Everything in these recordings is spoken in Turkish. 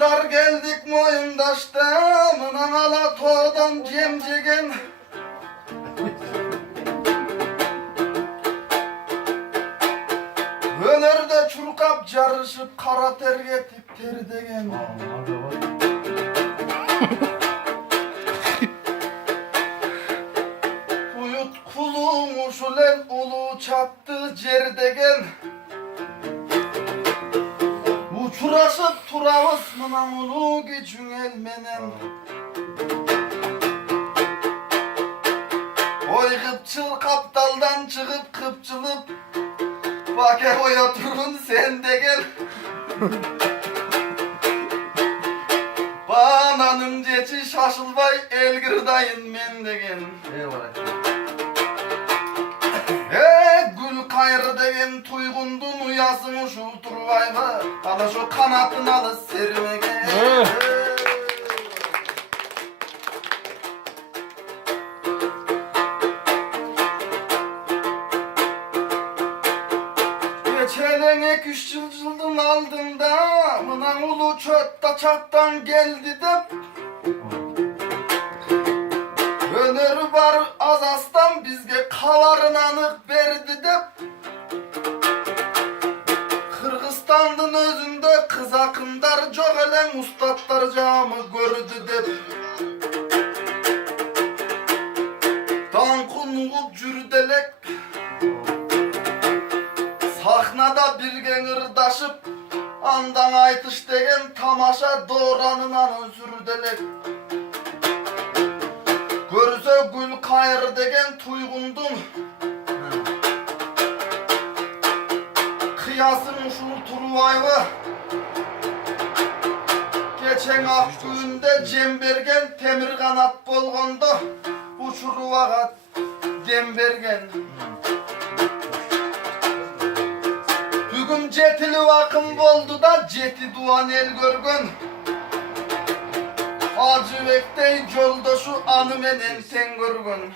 Dar geldik moyundaşta, mınan Alatoğ'dan cemcegen. Önerde çurkap carışıp kara terge ter degen. Uyut kulum uşulen ulu çattı cer degen. Uçuraşıp turağız mınan ulu gücün elmenen. Oy kıpçıl kaptaldan çıkıp kıpçılıp bake koya turun sen de gel. Bananın ceci şaşılbay el gırdayın men degen. Gül kayır degen tuygundun uyasın uşul turvay mı? Ala şu kanatın alı sermege. Geçelene küş cılcıldın aldığında mınan ulu çötta çattan geldi de öneri var az aslan bizge kavarın anık verdi de Kırgıstan'ın özünde kız akındar çok elen ustadlar camı gördü de Dankun ulup cürdelek sahnada birgen ırdaşıp andan aytış degen tamaşa doğranınan sürdelek Görse gül kayır degen tuygundun Kıyasın uşul turvayvı Geçen akgüğünde cembergen temir kanat bolgondu Uçuruvağa dembergen Bugün cetili vakım boldu da ceti duan el görgün Hacı Bek'tey yoldaşı anı menen sen görgün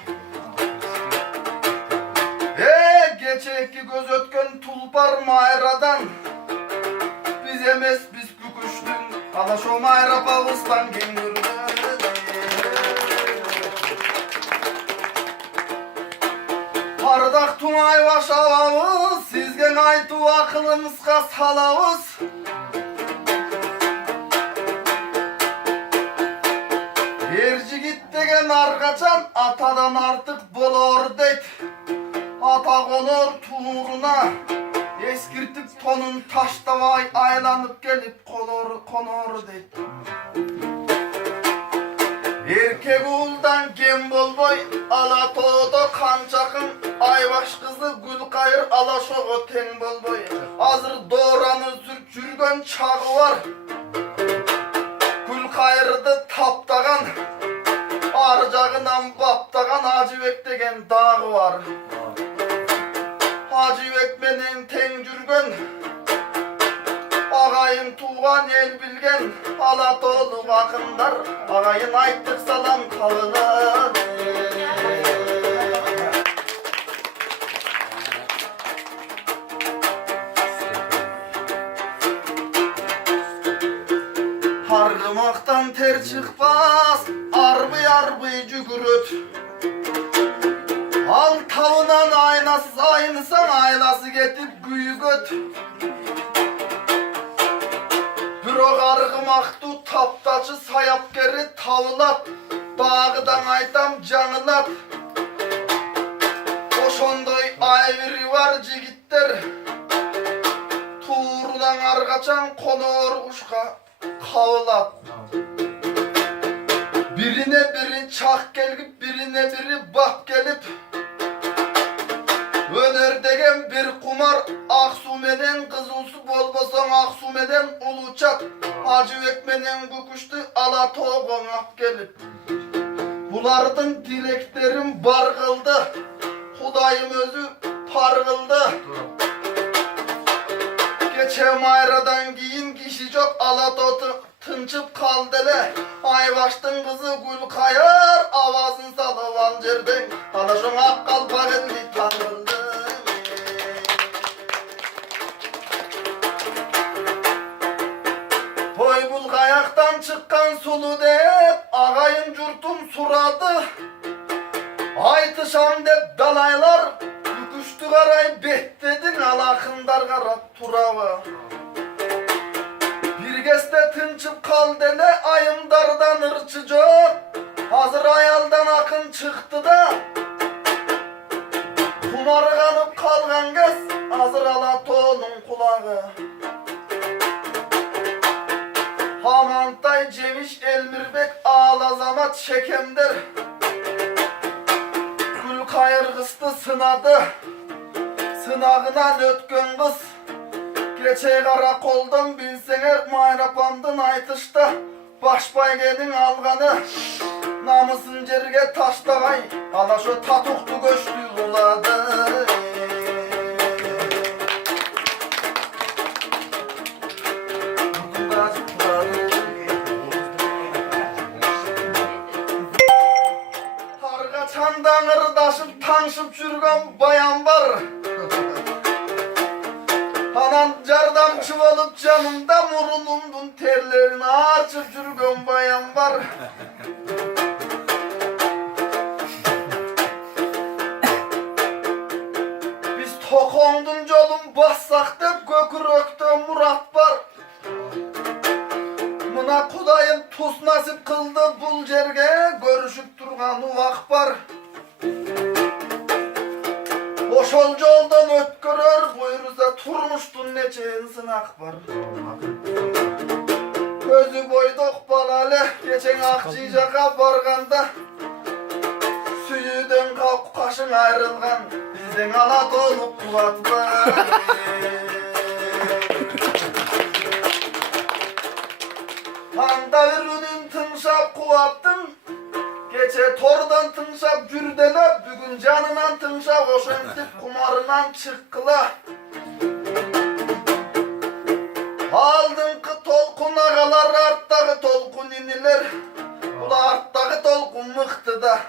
Geçeki göz ötken tulpar mayradan Biz emes biz büküştün Hala şu mayra bağıstan gengürün Bardak tunay başavamız Sizgen aytu akılımızga salavız Berci git degen arkaçan Atadan artık bolor deyt Ata konur tuğruna Eskirtip tonun taşta vay aylanıp gelip konur deyt Erkek oğuldan gem bolboy Alatoğda kançakın Aybaş kızı gül kayır alaşoğu ten bolboy Hazır doğranı sürk jürgön çağı var Gül kayırdı taptagan Arcağından baptagan Hacı Bek degen dağı var Hacı Bek menen ten jürgön Ağayın tuğan el bilgen Alatoğlu vakındar Ağayın ayttık salam kavılar Hargımaktan ter çıkmaz Arbı cügürüt Al tavunan aynasız aynısan aylası getip güyü göt Bürok argımaktı taptaçı sayap geri tavılat Dağıdan aytam canılat Oşondoy ayviri var cigitler Tuğrudan argaçan konor uşka kavlat Birine biri çak gelip birine biri bak gelip Öner degen bir kumar Aksumeden kızılsı bolbosan Aksumeden uluçat Hacı Bekmenen kukuştu Alatoğun ak gelip Bulardın dileklerim bar kıldı Hudayım özü par kıldı Geçen mayradan giyin kişi çok Alatoğu tınçıp kaldele Aybaştın kızı gül kayar Avazın salıvan cerden Alaşın ak kalpak elli tanrıldı Boy bul Kul kayaktan çıkkan sulu deyip ağayın curtum suradı. Aytışam dep dalaylar büküştü garay bettedin alakındar kara turavı. Bir geste tınçıp kal dele ayımdardan ırçıcı. Hazır ayaldan akın çıktı da kumarı kanıp kalgan kez hazır ala toğunun kulağı. Hamantay Ceviş Elmirbek ağlazamat şekemdir. Gül kayırgıstı sınadı. Sınağından ötkün kız. Geçey karakoldan bilsener mayrapandın aytışta. Başbay gelin alganı. Namısın cerge taştağay. Ala şu tatuktu göçtü uladı. Çandan ırdaşıp tanışıp жүрген bayan var. Anan cardan çıvalıp canımda murulumdun terlerini açıp жүрген bayan var. Biz tokondun jolun bassak dep kökürökte murat var. Mına Kudayım tus nasip kıldı bul jerge görüşüp turgan uvak var. Oşol joldan ötkürör buyursa turmuştun neçen sınak var. Gözü boyduk balalı geçen Akçıcak'a barganda. Süyüden kalk kaşın ayrılgan bizden ala dolup kuvat var. Handa ürünün tınşap kuvattın. Gece tordan tınşap gürdele. Bugün canınan tınşap oşentip kumarından çıkkıla. Aldın ki tolkun ağalar arttaki tolkun iniler. Ula arttaki tolkun mıhtı da.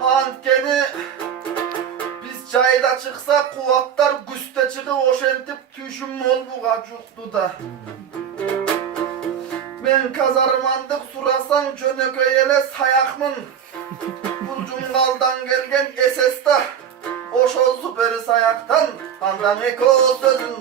Hantkeni biz çayda çıksa kuvatlar güste çıkı oşentip tüşüm ol buğa çuktu da. Ben kazarmandık surasan çönököyele sayakmın. Bulcungaldan gelgen esesta. Oşol süperi sayaktan andan eko sözün